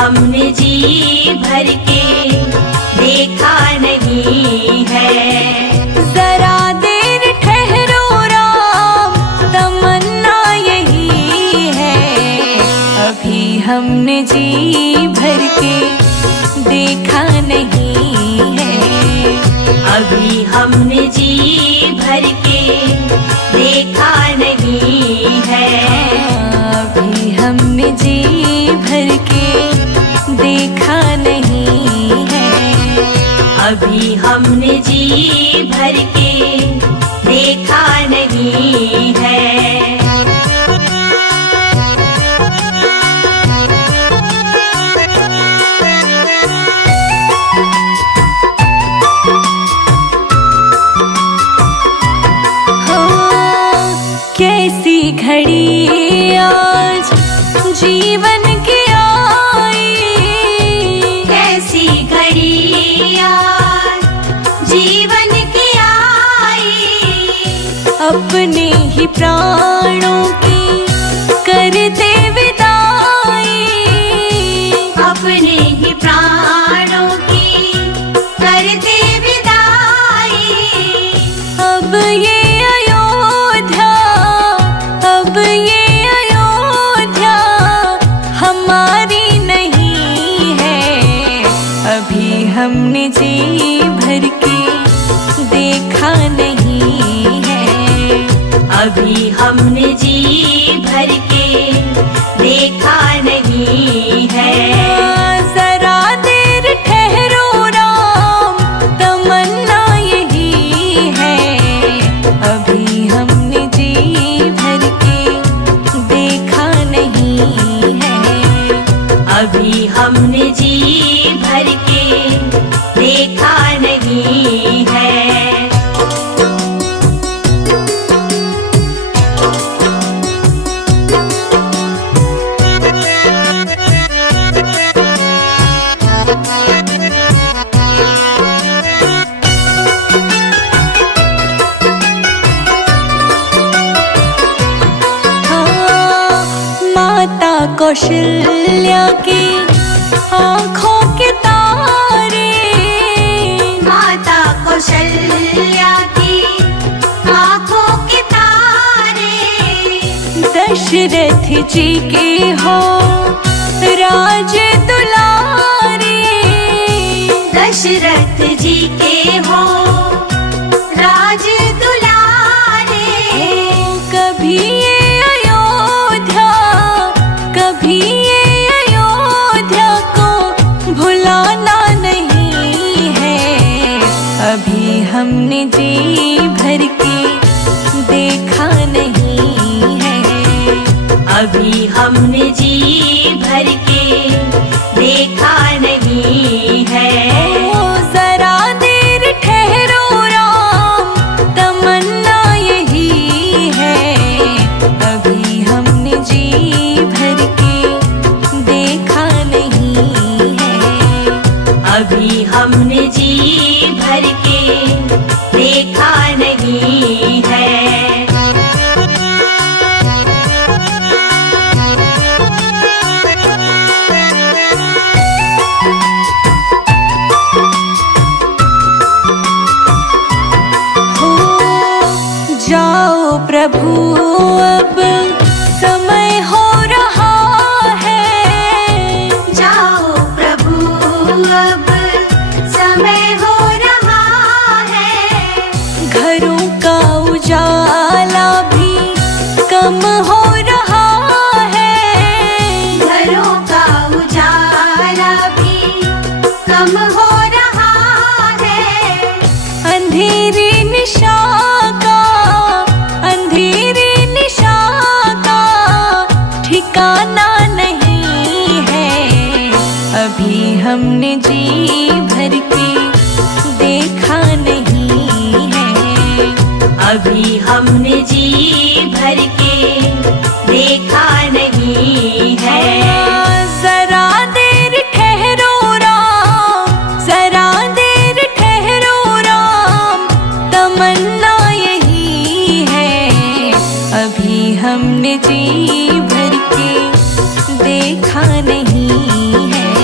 हमने जी भर के देखा नहीं है। जरा देर ठहरो राम, तमन्ना यही है। अभी हमने जी भर के देखा नहीं है। अभी हमने जी भर के देखा नहीं है। अभी हमने जी भर के देखा नहीं है। अभी हमने जी भर के देखा नहीं है। कैसी घड़ी आज जीवन की आई, कैसी घड़ी आज जीवन की आई। अपने ही प्राणों की करते विदाई, अपने ही प्राणों की करते विदाई। अब ये अब ये अयोध्या हमारी नहीं है। अभी हमने जी भर के देखा नहीं है। अभी हमने जी भर के देखा नहीं है। जरा देर ठहरो राम, तमन्ना यही है। अभी हमने जी भर के देखा नहीं है। अभी हमने जी भर के देखा नहीं है। माता कौशल्या की आँखों के तारे, माता कौशल्या की आँखों के तारे। दशरथ जी के हो राज दुलारे, दशरथ जी के हो राज दुलारे। कभी ये अयोध्या, कभी ये अयोध्या को भुलाना नहीं है। अभी हमने जी भर के देखा नहीं है। अभी हमने जी भर के देखा नहीं है। जरा देर ठहरो राम, तमन्ना यही है। अभी हमने जी भर के देखा नहीं है। अभी हमने जी भर के देखा नहीं है। जाओ प्रभु अब समय हो रहा है। जाओ प्रभु अब समय हो रहा है। घरों का उजाला भी कम हो रहा है। घरों का उजाला भी कम हो रहा है। अंधेरी निशा का, अंधेरी निशा का ठिकाना नहीं है। अभी हमने जी भर के देखा नहीं है। अभी हमने जी भर के देखा नहीं है। जरा देर ठहरो राम, जरा देर ठहरो राम, तमन्ना यही है। अभी हमने जी भर के देखा नहीं है।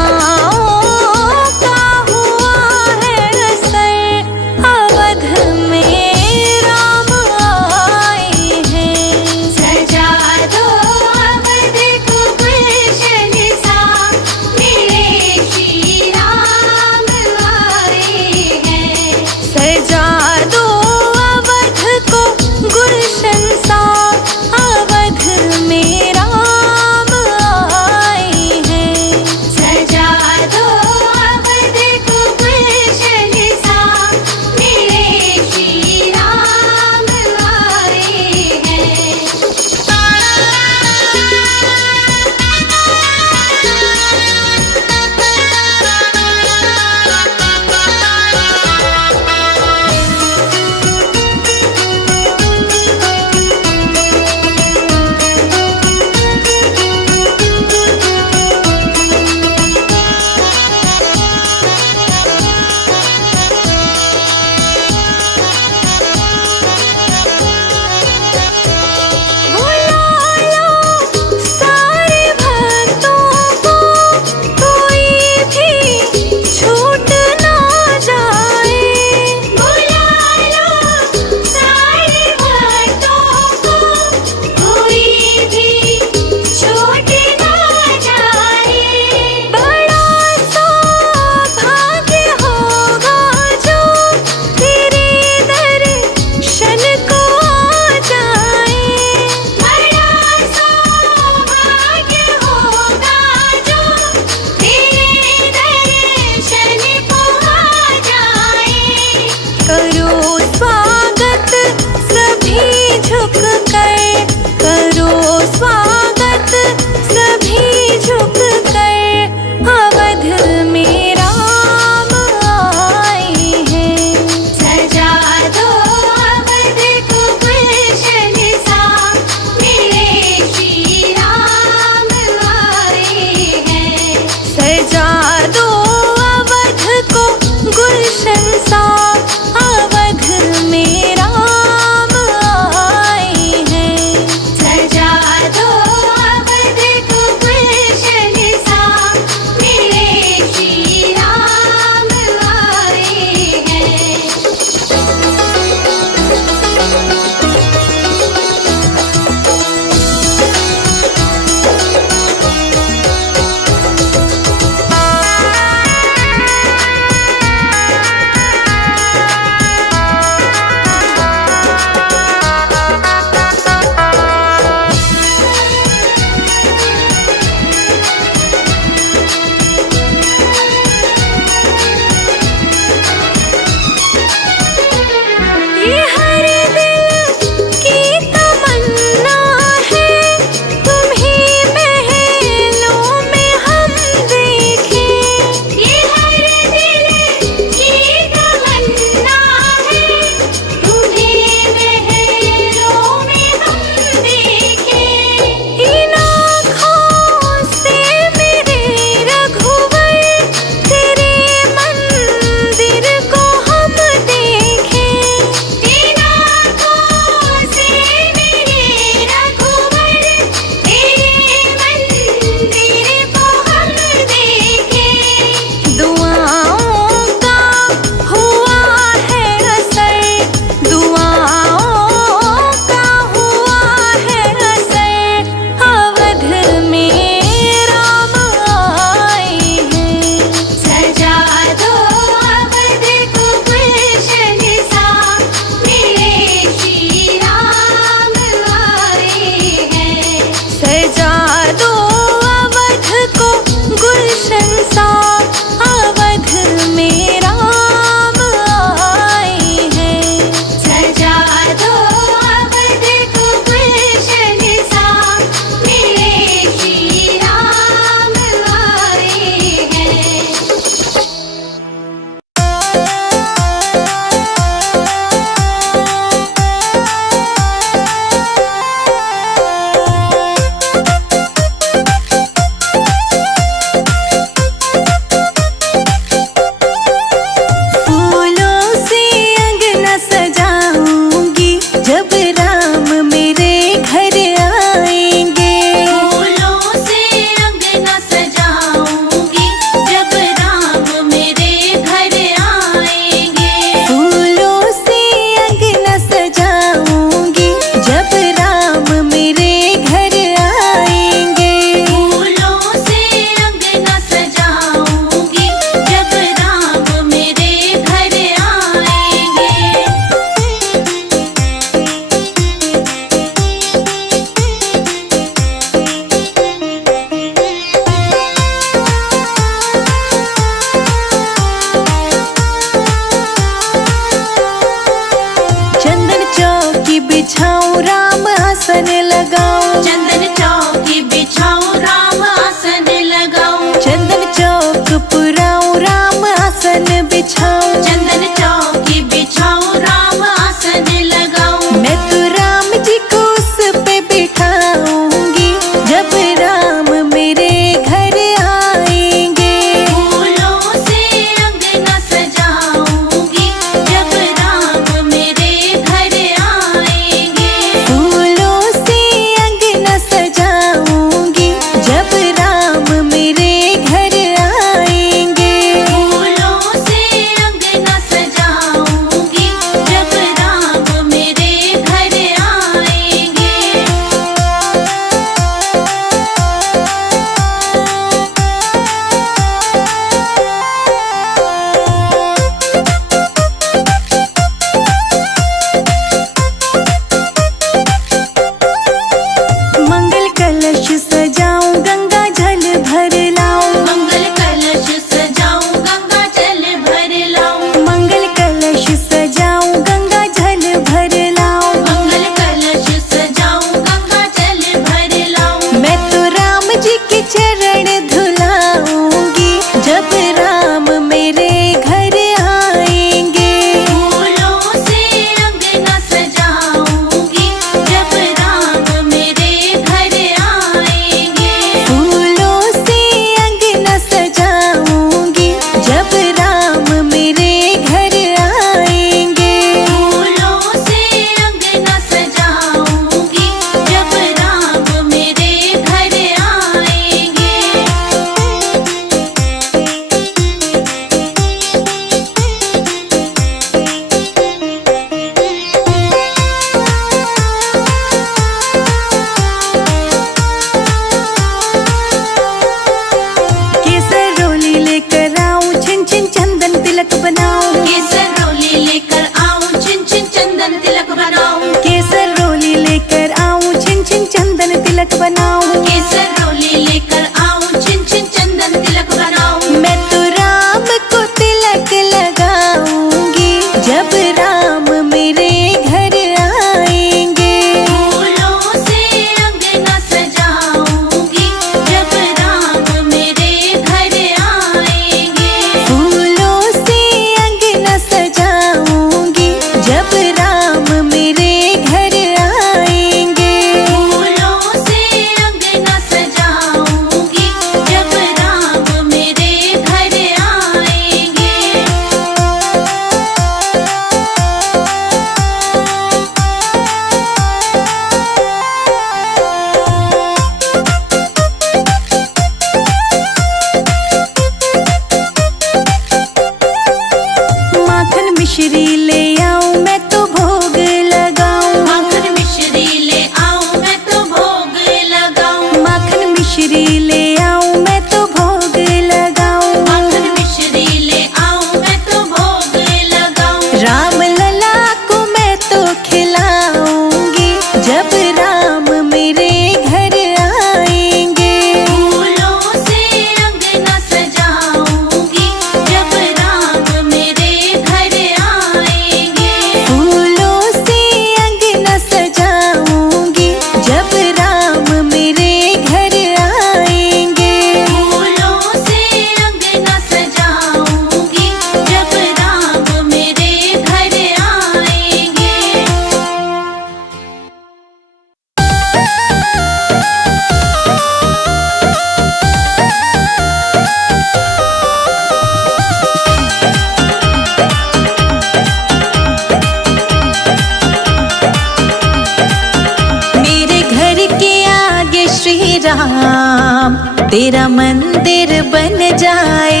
तेरा मंदिर बन जाए।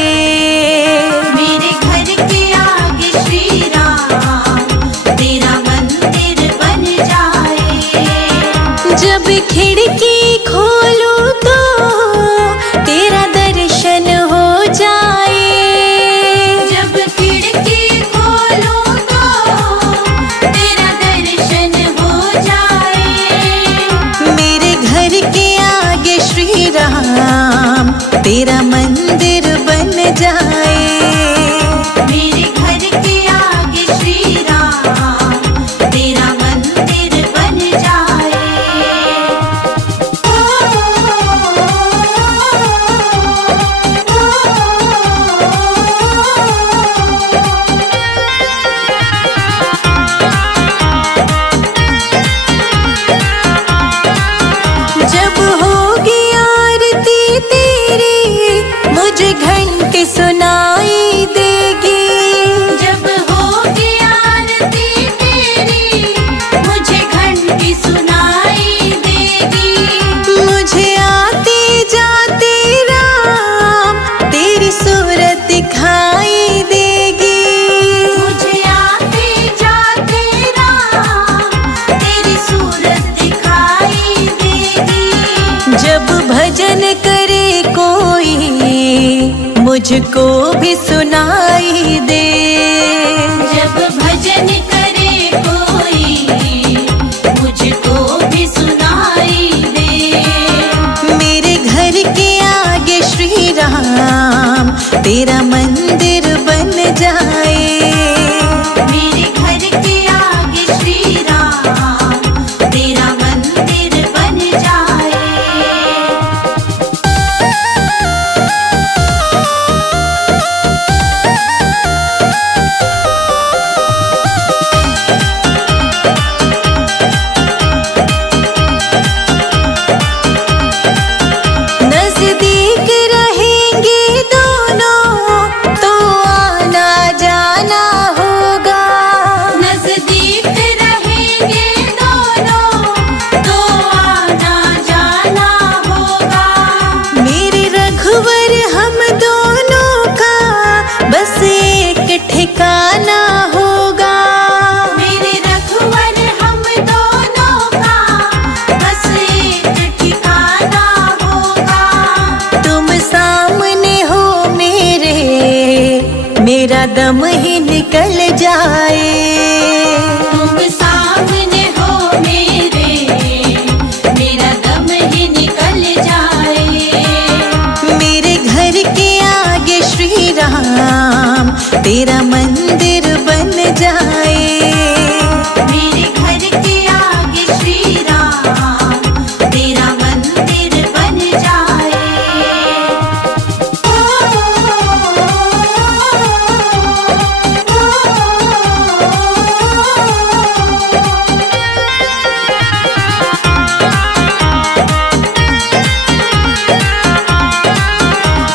मेरे घर के आगे श्री राम तेरा मंदिर बन जाए। जब खिड़की खोलूं तो तेरा दर्शन हो जाए। जब खिड़की खोलूं तो तेरा दर्शन हो जाए। मेरे घर के आगे श्री राम तेरा मंदिर बन जाए। मेरे घर के आगे श्री राम तेरा मंदिर बन जाए। जब होगी आरती तेरी मुझे घंटी सुनाई देगी। जब होगी आरती तेरी मुझे घंटी सुनाई देगी। मुझे आते जाते राम तेरी सूरत दिखाई देगी। मुझे आते जाते राम तेरी सूरत दिखाई देगी। जब भजन करे कोई मुझको भी सुनाई दे। जब भजन करे कोई मुझको भी सुनाई दे। मेरे घर के आगे श्री राम तेरा मंदिर बन जाए। मेरे घर के आगे श्री राम तेरा मंदिर बन जाए। नजदीक रहेंगे दोनों तो आना जाना होगा। नजदीक रहेंगे दोनों तो आना जाना होगा। मेरे रघुवर हम दोनों का बस एक ठिकाना होगा। मेरे रघुवर हम दोनों का बस एक ठिकाना होगा। तुम सामने हो मेरा दम ही निकल जाए। तुम सामने हो मेरा दम ही निकल जाए। मेरे घर के आगे श्री राम तेरा मंदिर बन जाए। मेरे घर के आगे श्री राम तेरा मंदिर बन जाए।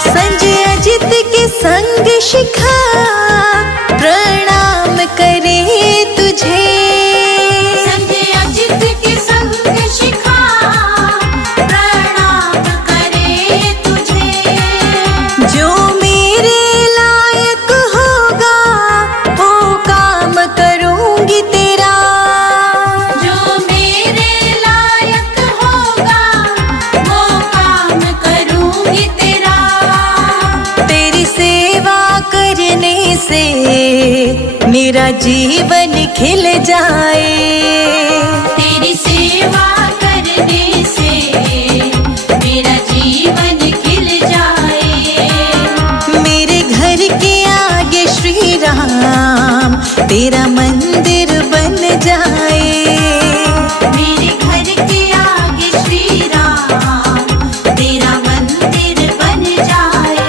संजय अजित के संग शिखा प्रणाम करे तुझे। संजय अजित के संग शिखा प्रणाम करे तुझे। जो मेरे लायक होगा वो काम करूंगी तेरा। जो मेरे लायक होगा वो काम करूंगी तेरा। तेरी सेवा करने से मेरा जीवन खिल जाए। तेरी सेवा करने से मेरा जीवन खिल जाए। मेरे घर के आगे श्री राम तेरा मंदिर बन जाए। मेरे घर के आगे श्री राम तेरा मंदिर बन जाए।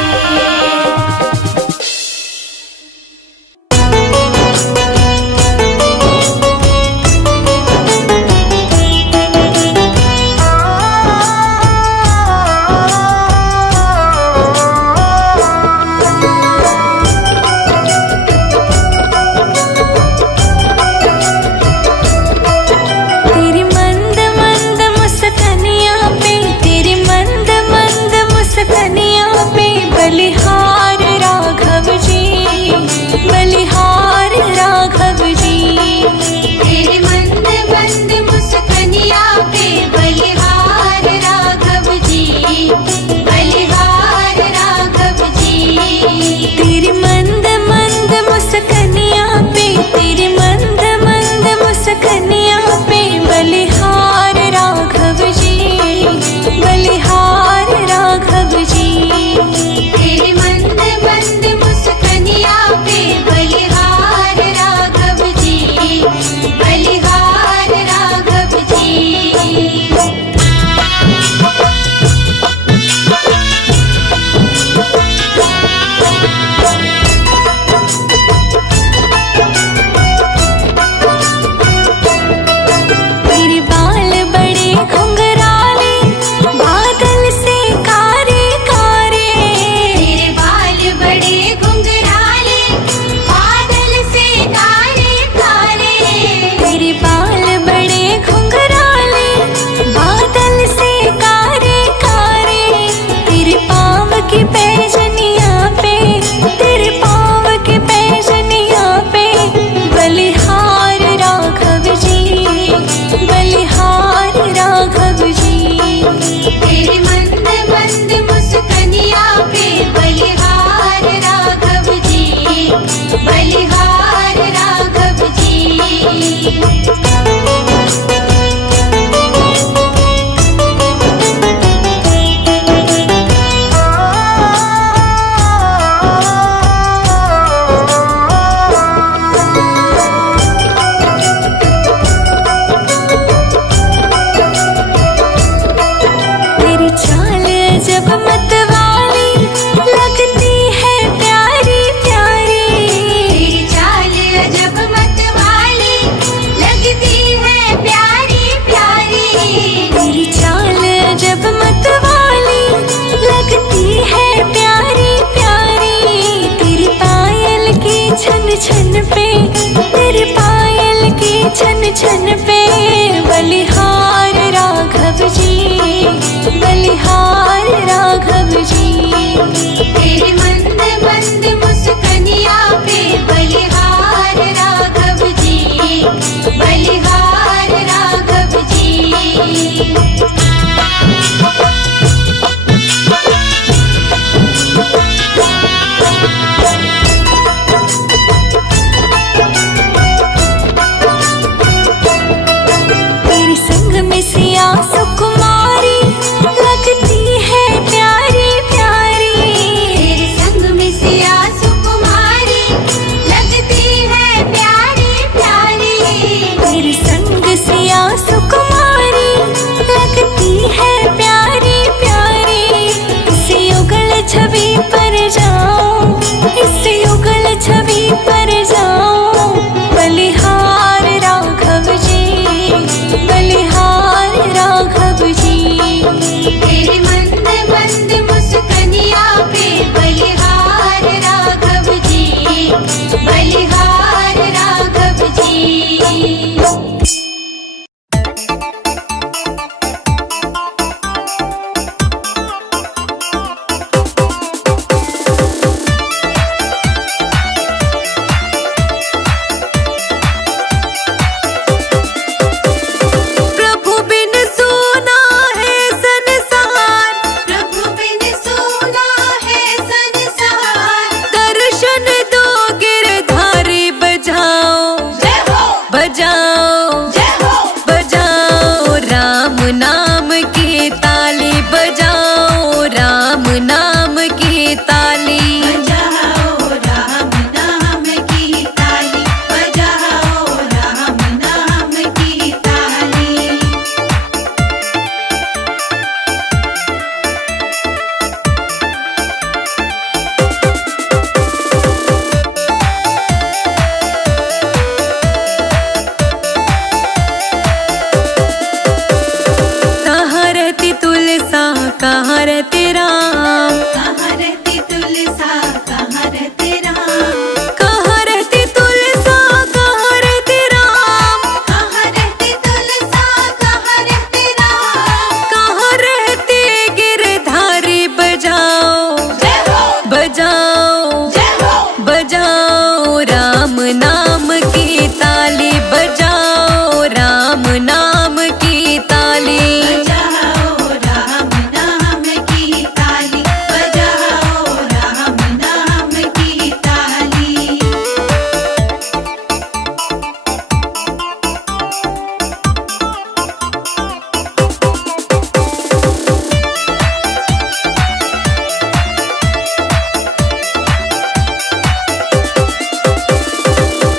बलिहार राघव जी, बलिहार राघव जी। तेरे संग में सिया सुकुमारी लगती है प्यारी प्यारी। तेरे संग में सिया सुकुमारी लगती है प्यारी प्यारी। तेरे संग सिया सुकुमारी लगती है प्यारी प्यारी। इसे युगल छवि पर जाऊं, इसे युगल छवि पर जाऊं। बलिहार राघव जी, बलिहार राघव जी। तेरे मंद मंद मुस्कनिया पे बलिहार राघव जी, बलिहार राघव जी। प्रभु बिन सोना है संसार, प्रभु बिन सोना है संसार। दर्शन दो गिरधारी बजाओ, जय हो, बजाओ, जय हो। बजाओ राम नाम की ताली, बजाओ राम नाम की ताली। बजाओ राम नाम की ताली, बजाओ राम नाम की ताली। कहाँ रहती तुलसा, कहाँ रहते राम। कहाँ रहती तुलसा, कहाँ रहते राम। कहाँ रहती तुलसा, कहाँ रहते राम। कहाँ रहती तुलसा, कहाँ रहते राम। कहाँ रहते गिरधारी बजाओ, जय हो, बजाओ, जय हो। बजाओ राम नाम की ताली, बजाओ राम नाम की ताली। बजाओ राम नाम की ताली, बजाओ राम नाम की ताली।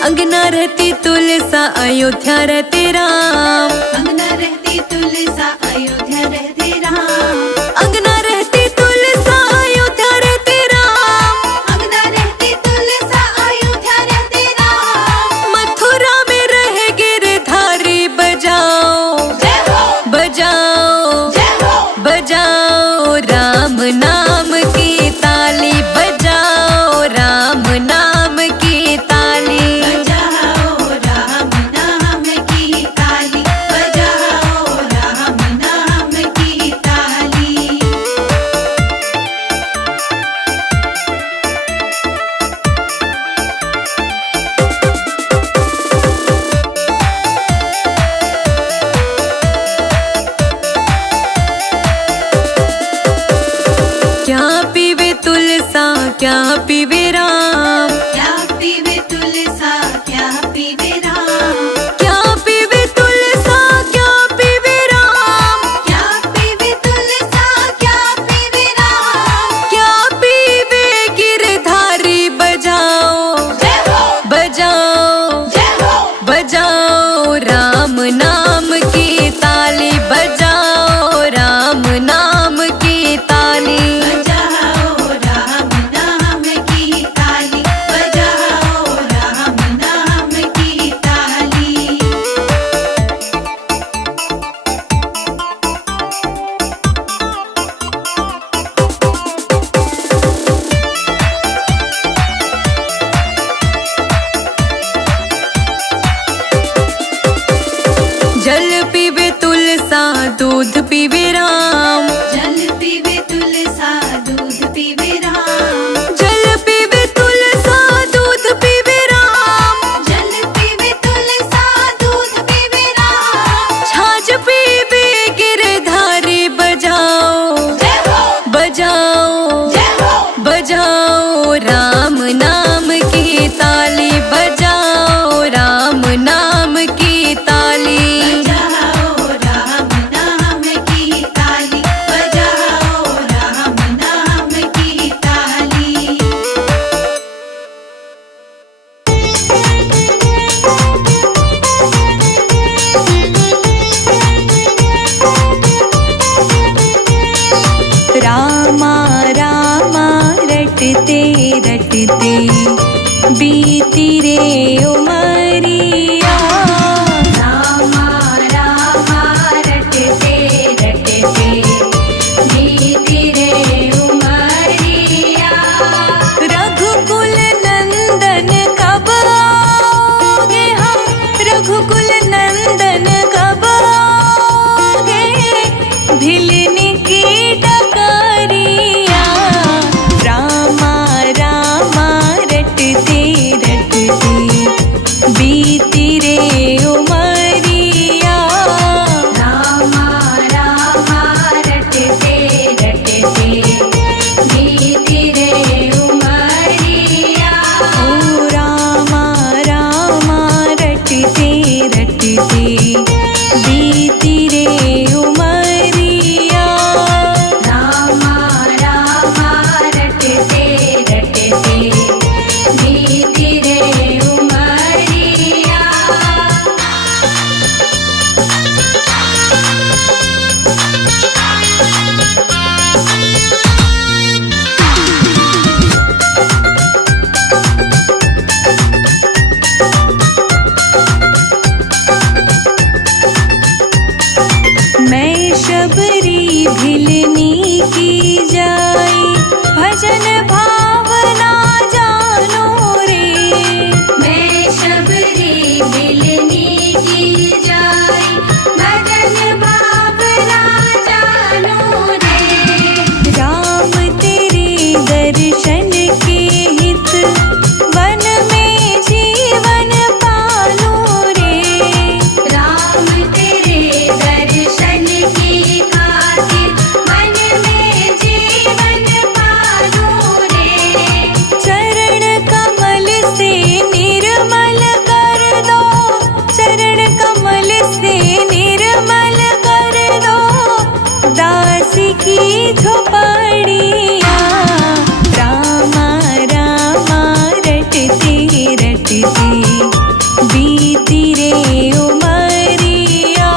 अंगना रहती तुलसा, अयोध्या रहते राम। अंगना रहती तुलसा, अयोध्या रहते राम। अंगना रहती तुलसा, अयोध्या रहते राम। अंगना रहती तुलसा, अयोध्या रहते राम। मथुरा में रहे गिरधारी बजाओ, जय हो, बजाओ, जय हो। बजाओ राम नाम की ताली, बजाओ राम नाम की ताली। बजाओ राम नाम की ताली, बजाओ राम नाम की ताली। क्या पीवे तुलसा, क्या पीवे राम। क्या पीवे तुलसा, क्या पीवे राम। क्या पीवे तुलसा, क्या पीवे राम। क्या पीवे तुलसा, क्या पीवे राम। क्या पीवे गिरधारी बजाओ, जय हो, बजाओ, जय हो। बजाओ राम नाम की ताली, बजाओ राम नाम की ताली। बजाओ राम नाम की ताली, बजाओ राम नाम की ताली। जल पीवे तुलसा, दूध पीवे राम। जल पीवे तुलसा, दूध पीवे राम। जल पीवे तुलसा, दूध पीवे बीती रे उमरिया। रामा रामा रटते रटते बीती रे उमरिया। रघुकुल नंदन कब आओगे हम, रघुकुल नंदन कब आओगे, भिलने की डगरिया। रामा रामा रटते रटते बीती रे उमरिया। रामा रामा रटते रटते बीती रे उमरिया। ओ रामा रामा रटते रटते बीती रे उमरिया। रामा रामा रटते रटते बीती रे उमरिया। मैं शबरी भिलनी की जाई, भजन भावना जानो रे। मैं शबरी भिलनी की जाई, भजन भावना जानो रे। राम तेरे दर्शन के हित, वन में जीवन पालो रे। राम तेरे दर्शन की खातिर मन में जीवन पालो रे। चरण कमल से निर्मल कर दो, चरण कमल से निर्मल कर दो, दासी की झोपड़िया। रामा रामा रटते रटते बीती रे उमरिया।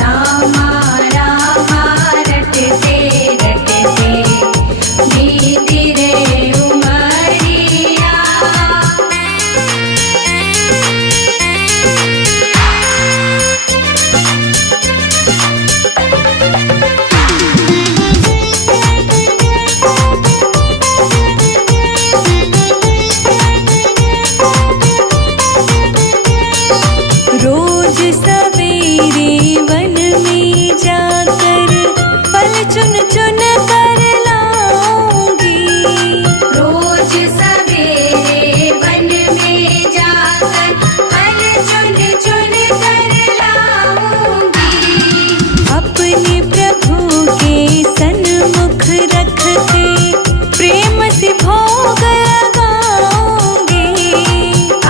रामा रामा रटते रटते बीती रे उमरिया। रोज सवेरे वन में जाकर फल चुन चुन कर लाऊंगी। रोज सवेरे वन में जाकर फल चुन चुन कर लाऊंगी। अपने प्रभु के सन्मुख रख के प्रेम से भोग लगाऊंगी।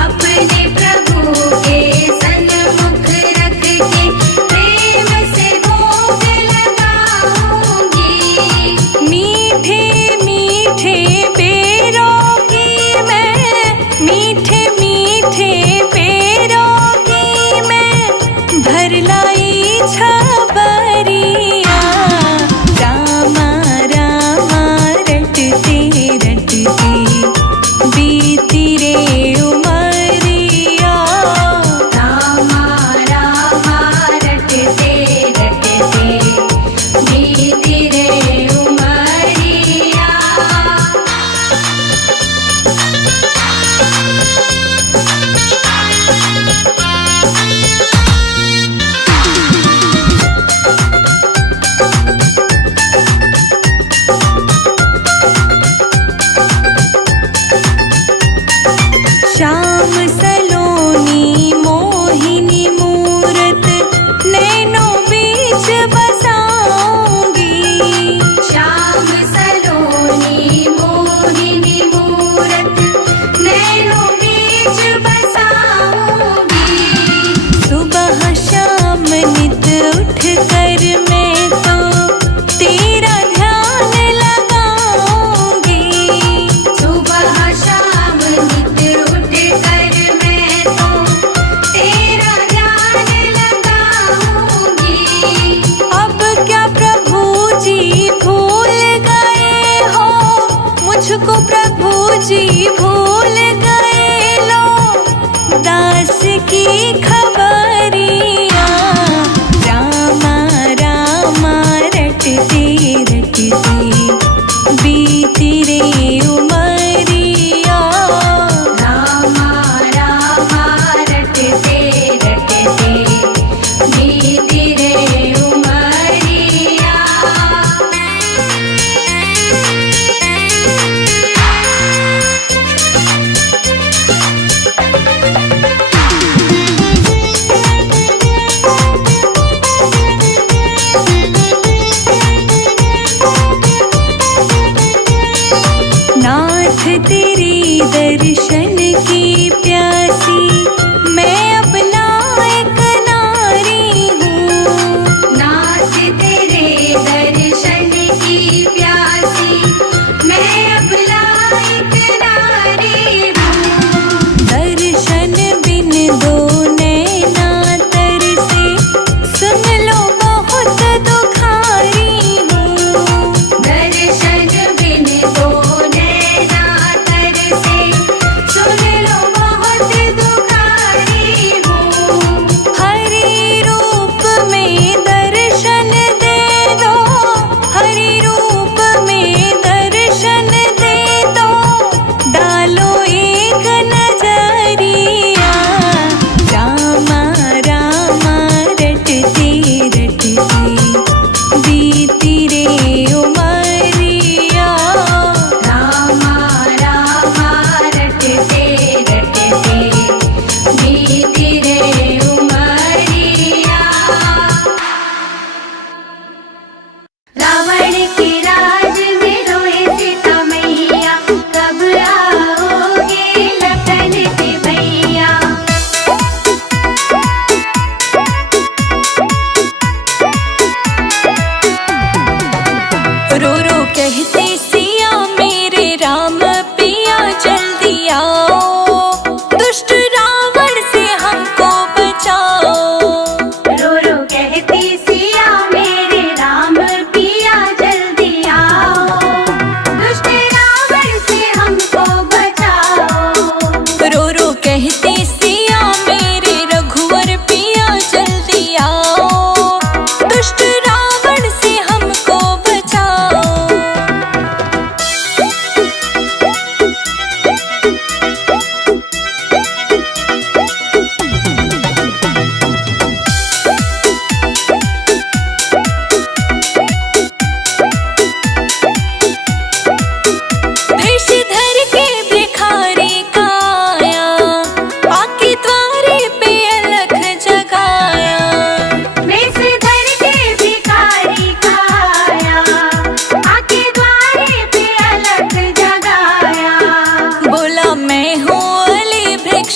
अपने प्रभु के सन्मुख रख के प्रेम से भोग लगाऊंगी। मीठे मीठे पेरों की मैं, मीठे मीठे पेरों की मैं भर लाई छबरिया। रामा रामा रटते रटते बीती रे उमरिया। रामा रामा रटते रटते बीती रे उमरिया।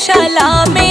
शाला में